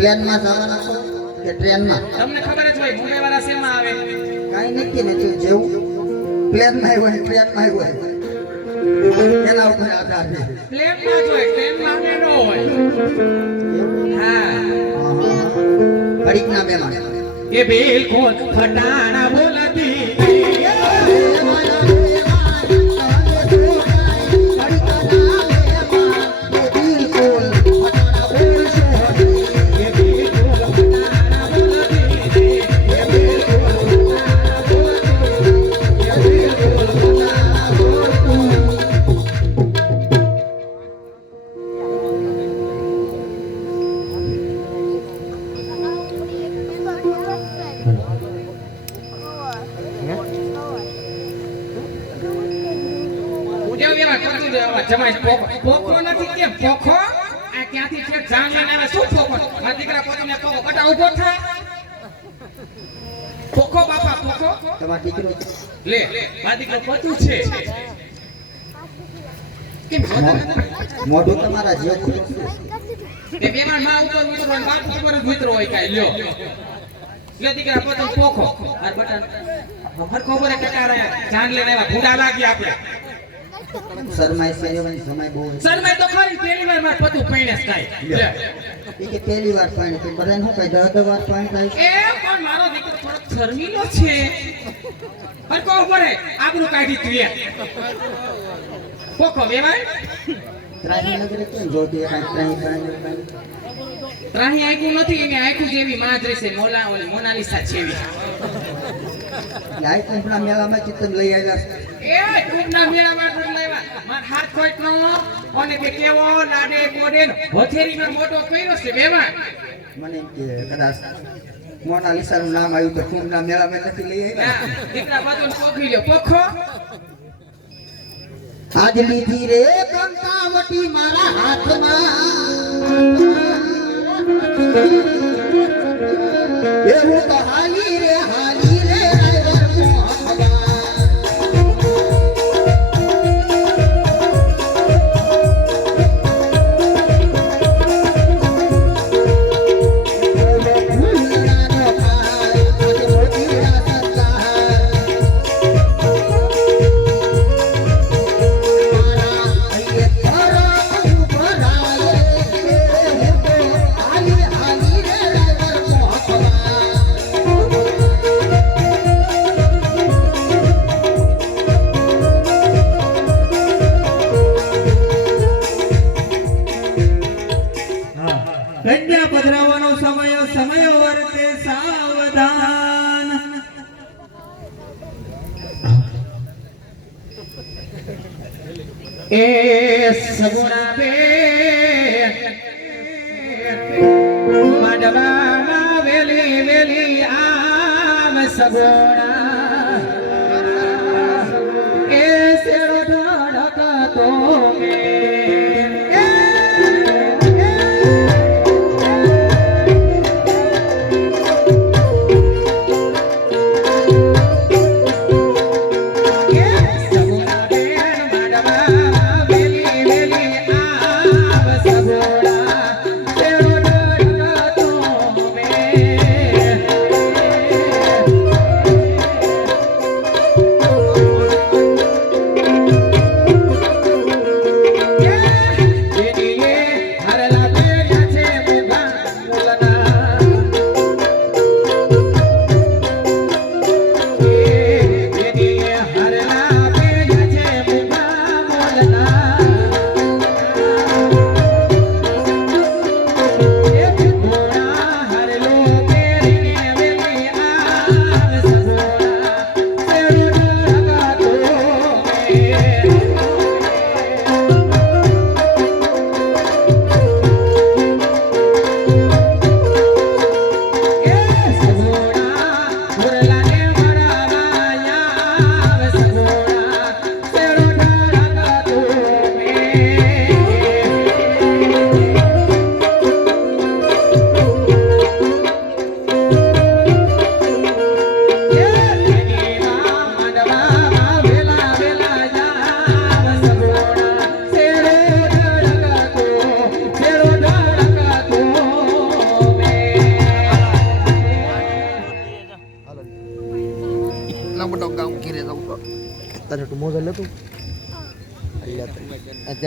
પ્લેનમાં જવાના છો કે ટ્રેનમાં? તમને ખબર જ હોય મુંબઈ વાળા શેમાં આવે? કાઈ નક્કી નથી જેવું પ્લેનમાં હોય ટ્રેનમાં હોય. એના ઉપર આધાર છે. પ્લેનમાં જ હોય ટ્રેનમાં ન હોય. હા. ઘડીકના બેમાં. કે બિલકુલ ફટાણા બોલતી પોખો બાપા પોખો તમારી દીકરો લે મારા દીકરો પતું છે. કેમ જોતા નથી? મોઢું તમારા જેવું તે બેમાનમાં ઉપર ઉપર હોય બાપ ઉપર જ મિત્રો હોય કાંઈ લ્યો. લે દીકરા પોતાને પોખો આ બટન હરખો ઉપર કટા રહ્યા જાણ લેવા આવ્યા. ભૂંડા લાગી આપણે શરમાય છે સમય બહુ શરમાય તો ખરી પહેલી વાર માર પતું પૈણેસ થાય. કે પહેલી વાર પાણી તો વાર પાણી થાય? એ પણ મારો શર્મીલો છે. પણ કો પડે આબરૂ કાઢી તું એ કોકો વેવાય. ત્રાહી નગરે કેમ જોતી ત્રાહી ત્રાહી ત્રાહી. ત્રાહી નથી, એને આયકું જેવી માં જ રહેશે. મોલા ઓલી મોનાલિસા જેવી. આ કુંભના મેળામાંથી તમે લઈ આવ્યા. એ, ટૂંકના મેળામાં જ લેવા માર હાથ કોઈક નો. અને કે કેવો, લાડે કોડે હોથેરીમાં મોટો કર્યો છે બેવા મને કે, કદાચ મોનાલિસાનું નામ આવ્યું તો નથી લઈ આવ્યા? ના, દીકરા બધું પોખી લ્યો પોખો. આજ લીધી રે કંકાવટી મારા હાથમાં. એવું તો હાલી કન્યા પધરાવવાનો સમય સમય વર્તે સાવધાન. એ સગુણા બે માંડવામાં વેલી વેલી આમ સગુણા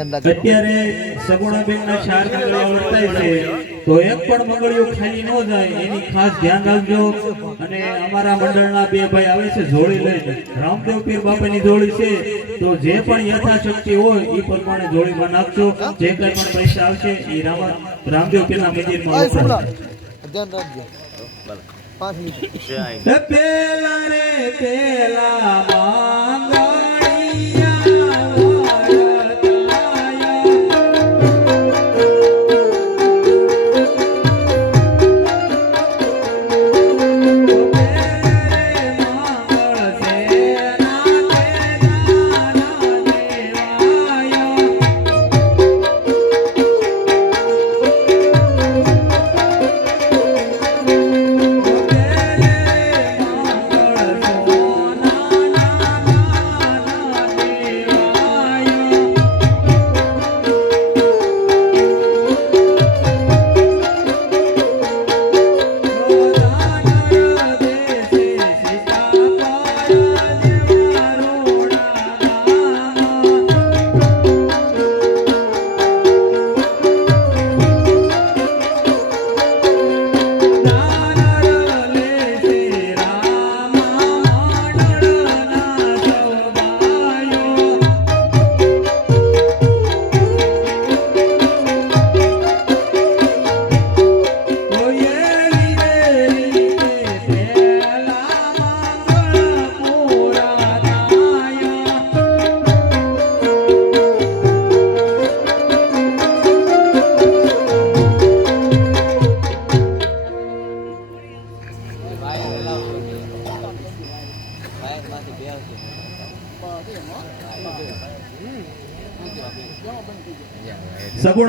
અત્યારે સગુણાબેનના ચાર મંગળા વર્તાય છે તો એક પણ મંગળિયું ખાલી ન જાય એની ખાસ ધ્યાન રાખજો. અને અમારા મંડળના બે ભાઈ આવે છે જોડી લઈને. રામદેવ પીર બાપાની જોડી છે તો જે પણ યથાશક્તિ હોય એ પ્રમાણે જોડીમાં નાખજો. જે કઈ પણ પૈસા આવશે એ રામ રામદેવ પીરના મંદિરમાં ધ્યાન રાખજો. પાંચ મિનિટ. પેલા રે પેલા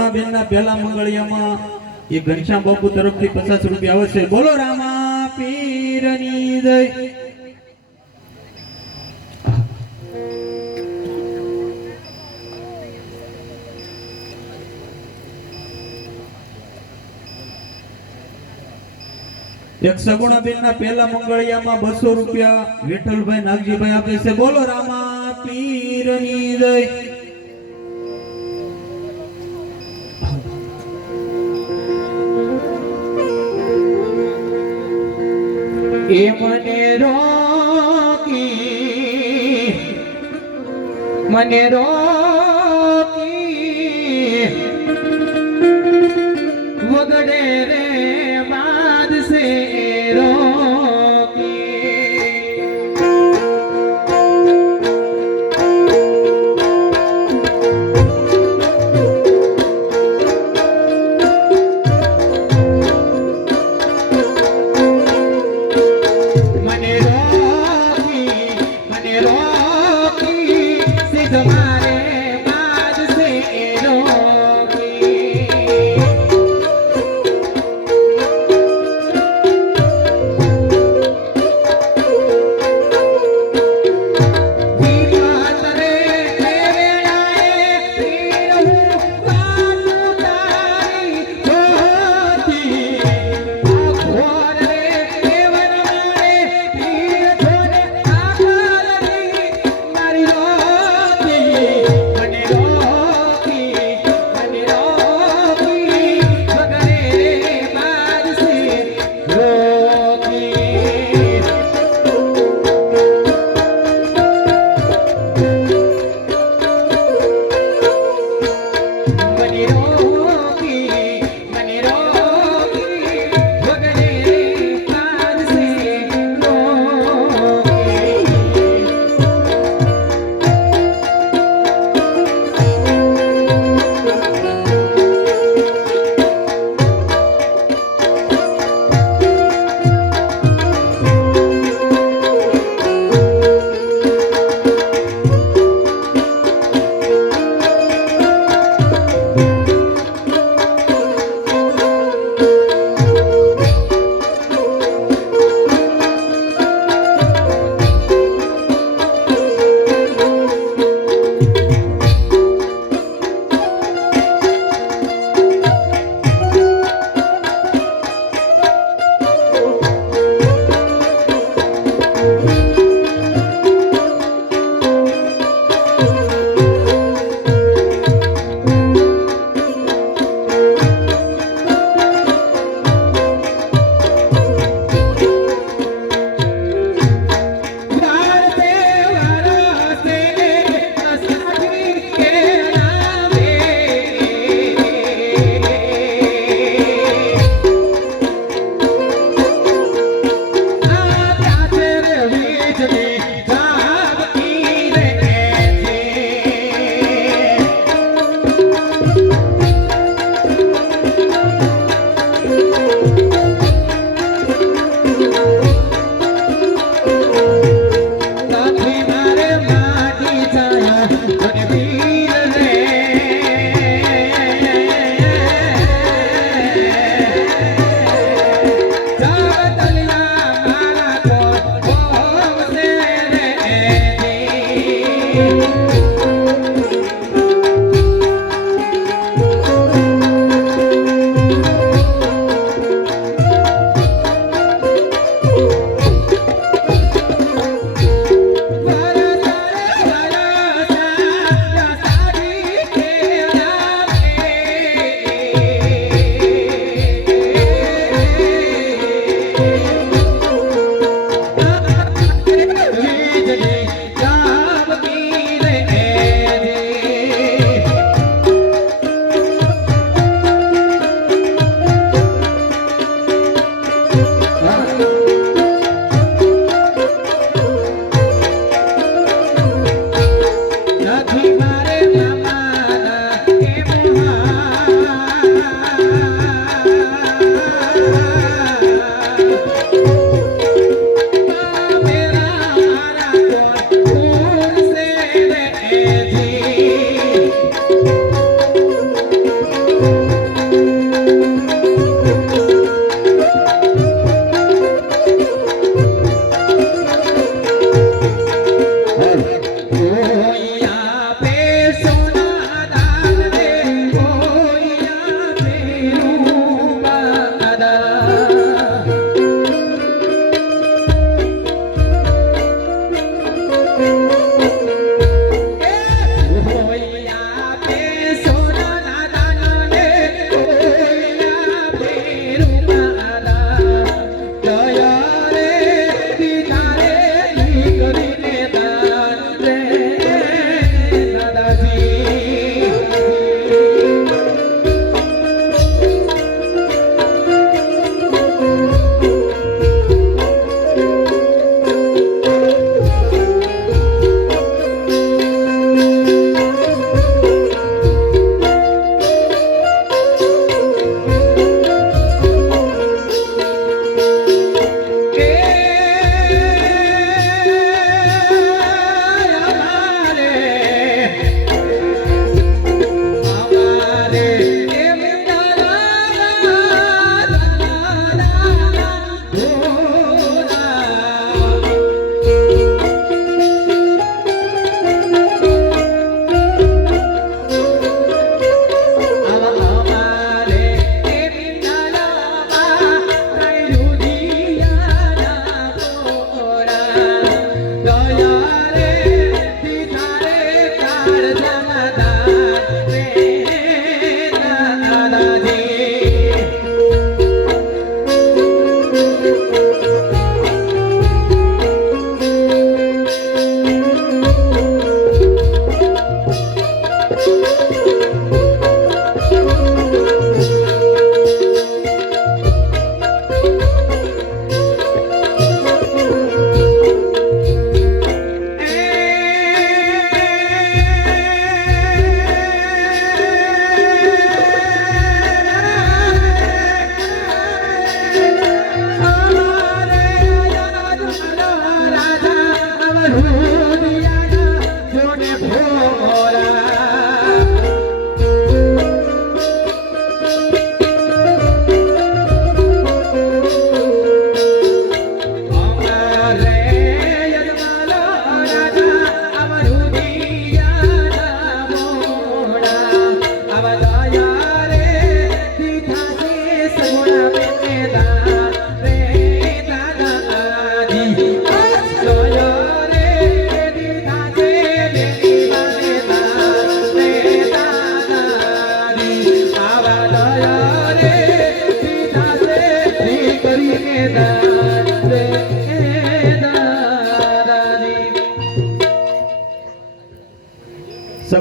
સગુણાબેનના પહેલા મંગળિયામાં એ ઘનશ્યામ બાપુ તરફથી પચાસ રૂપિયા આવશે બોલો રામા, પીરની જય. એક સગુણાબેનના પહેલા મંગળિયામાં બસો રૂપિયા વિઠ્ઠલભાઈ નાગજીભાઈ આપે છે. બોલો રામા, પીરની જય. મને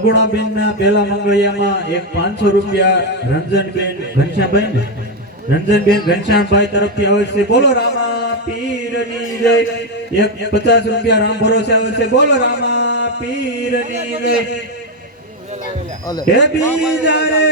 સગુણાબેન ના પહેલા મંગળિયામાં એક પાંચસો રૂપિયા રંજનબેન ઘનશ્યામભાઈ ને રંજનબેન ઘનશ્યામભાઈ તરફથી આવે છે. બોલો રામા પીરની જય. એક પચાસ રૂપિયા રામ ભરોસે આવે છે. બોલો રામા પીરની જય. હે બીજા રે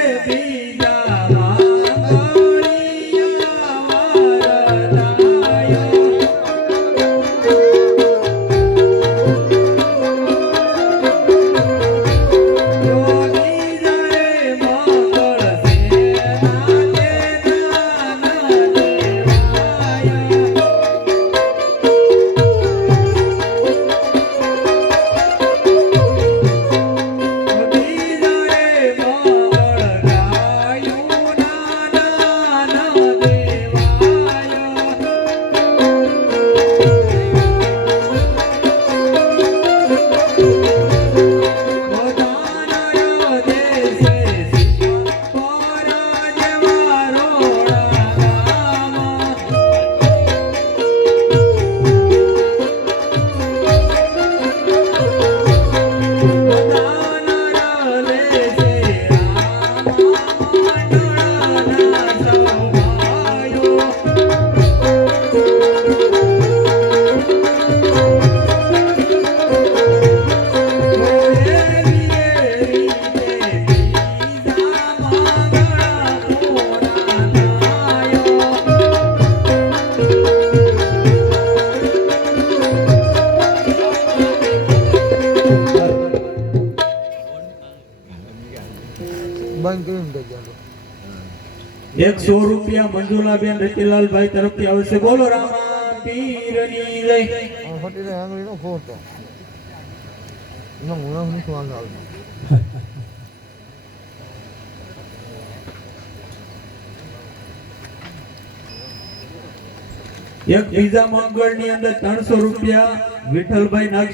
એકસો રૂપિયા મંજુલાબેન રતિલાલભાઈ તરફથી આવશે બોલો રામા પીરની જય. આંગળીનો ફોટો એમાં હું નથી વાંધો આવતો એક બીજા મંગળની અંદર ત્રણસો રૂપિયા વિઠ્ઠલભાઈ નાગજી